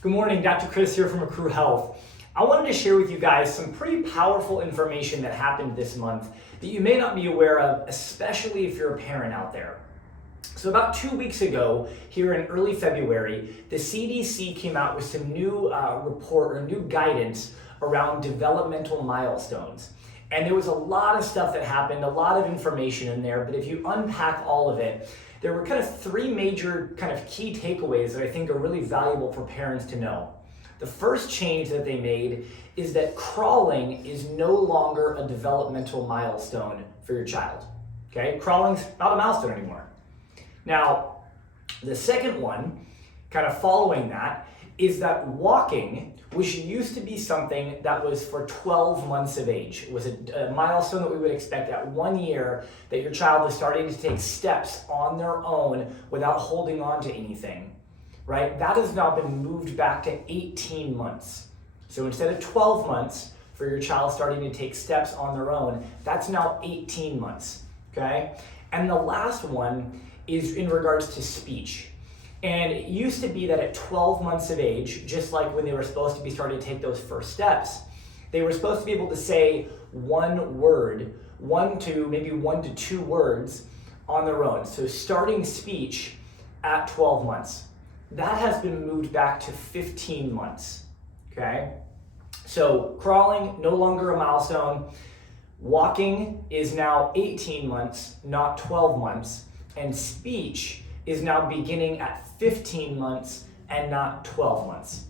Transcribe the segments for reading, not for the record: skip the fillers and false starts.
Good morning, Dr. Chris here from Accrue Health. I wanted to share with you guys some pretty powerful information that happened this month that you may not be aware of, especially if you're a parent out there. So about 2 weeks ago, here in early February, the CDC came out with some new report or new guidance around developmental milestones. And there was a lot of stuff that happened, a lot of information in there, but if you unpack all of it, there were kind of three major kind of key takeaways that I think are really valuable for parents to know. The first change that they made is that crawling is no longer a developmental milestone for your child. Okay, crawling's not a milestone anymore. Now, the second one, kind of following that, is that walking, which used to be something that was for 12 months of age. It was a milestone that we would expect at 1 year that your child is starting to take steps on their own without holding on to anything, right? That has now been moved back to 18 months. So instead of 12 months for your child starting to take steps on their own, that's now 18 months, okay? And the last one is in regards to speech. And it used to be that at 12 months of age, just like when they were supposed to be starting to take those first steps, they were supposed to be able to say one word, one to two words on their own. So starting speech at 12 months. That has been moved back to 15 months, okay? So crawling, no longer a milestone. Walking is now 18 months, not 12 months. And speech is now beginning at 15 months and not 12 months.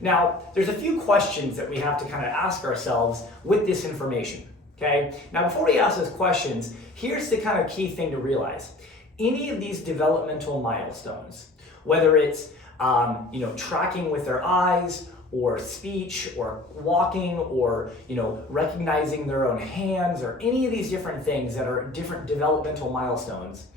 Now, there's a few questions that we have to kind of ask ourselves with this information, okay? Now, before we ask those questions, here's the kind of key thing to realize. Any of these developmental milestones, whether it's tracking with their eyes, or speech, or walking, or recognizing their own hands, or any of these different things that are different developmental milestones,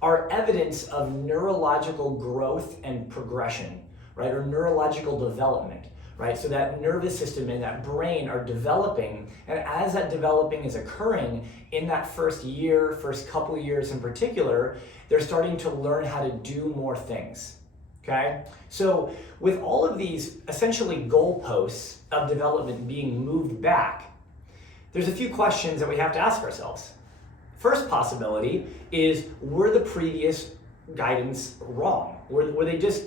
are evidence of neurological growth and progression, right? Or neurological development, right? So that nervous system and that brain are developing, and as that developing is occurring in that first year, first couple of years in particular, they're starting to learn how to do more things, okay? So with all of these essentially goalposts of development being moved back, there's a few questions that we have to ask ourselves. First possibility is, were the previous guidance wrong? Were they just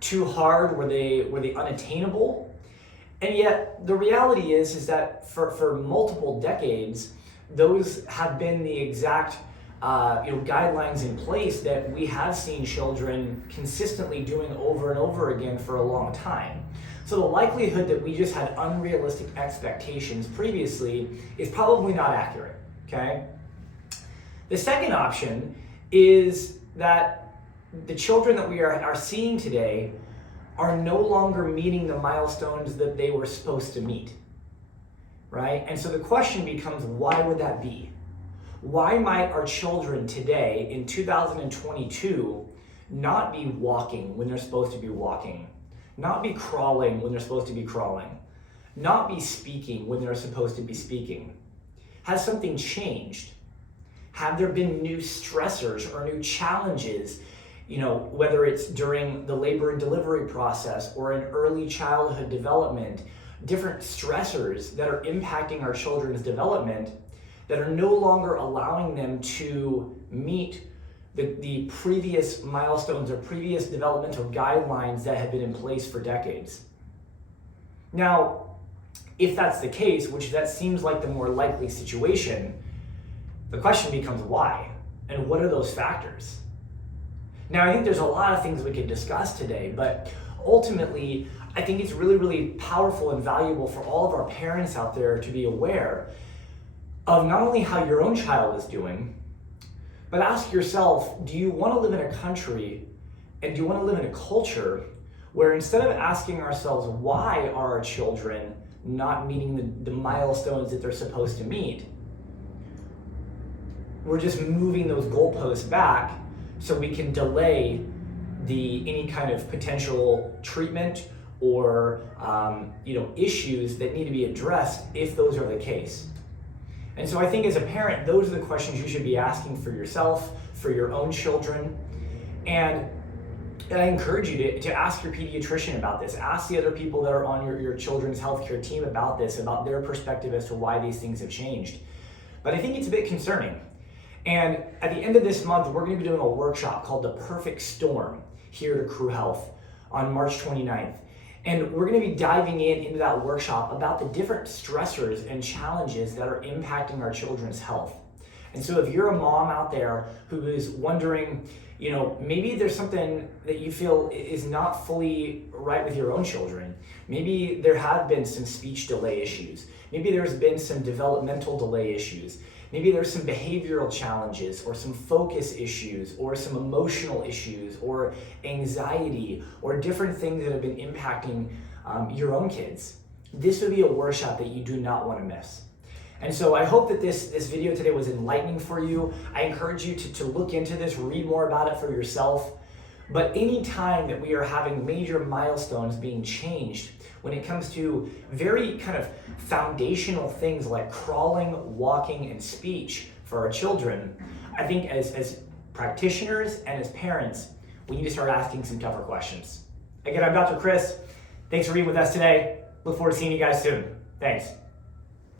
too hard? Were they unattainable? And yet the reality is that for multiple decades, those have been the exact guidelines in place that we have seen children consistently doing over and over again for a long time. So the likelihood that we just had unrealistic expectations previously is probably not accurate. Okay. The second option is that the children that we are seeing today are no longer meeting the milestones that they were supposed to meet, right? And so the question becomes, why would that be? Why might our children today in 2022 not be walking when they're supposed to be walking, not be crawling when they're supposed to be crawling, not be speaking when they're supposed to be speaking? Has something changed? Have there been new stressors or new challenges, whether it's during the labor and delivery process or in early childhood development, different stressors that are impacting our children's development that are no longer allowing them to meet the previous milestones or previous developmental guidelines that have been in place for decades? Now, if that's the case, which that seems like the more likely situation, the question becomes why, and what are those factors? Now, I think there's a lot of things we could discuss today, but ultimately, I think it's really, really powerful and valuable for all of our parents out there to be aware of not only how your own child is doing, but ask yourself, do you want to live in a country and do you want to live in a culture where instead of asking ourselves, why are our children not meeting the milestones that they're supposed to meet, we're just moving those goalposts back so we can delay any kind of potential treatment or issues that need to be addressed if those are the case. And so I think as a parent, those are the questions you should be asking for yourself, for your own children. And And I encourage you to ask your pediatrician about this. Ask the other people that are on your children's healthcare team about this, about their perspective as to why these things have changed. But I think it's a bit concerning. And at the end of this month, we're going to be doing a workshop called The Perfect Storm here at Crew Health on March 29th. And we're going to be diving into that workshop about the different stressors and challenges that are impacting our children's health. And so if you're a mom out there who is wondering, maybe there's something that you feel is not fully right with your own children. Maybe there have been some speech delay issues. Maybe there's been some developmental delay issues. Maybe there's some behavioral challenges or some focus issues or some emotional issues or anxiety or different things that have been impacting your own kids. This would be a workshop that you do not want to miss. And so I hope that this video today was enlightening for you. I encourage you to look into this, read more about it for yourself. But any time that we are having major milestones being changed when it comes to very kind of foundational things like crawling, walking, and speech for our children, I think as practitioners and as parents, we need to start asking some tougher questions. Again, I'm Dr. Chris. Thanks for being with us today. Look forward to seeing you guys soon. Thanks.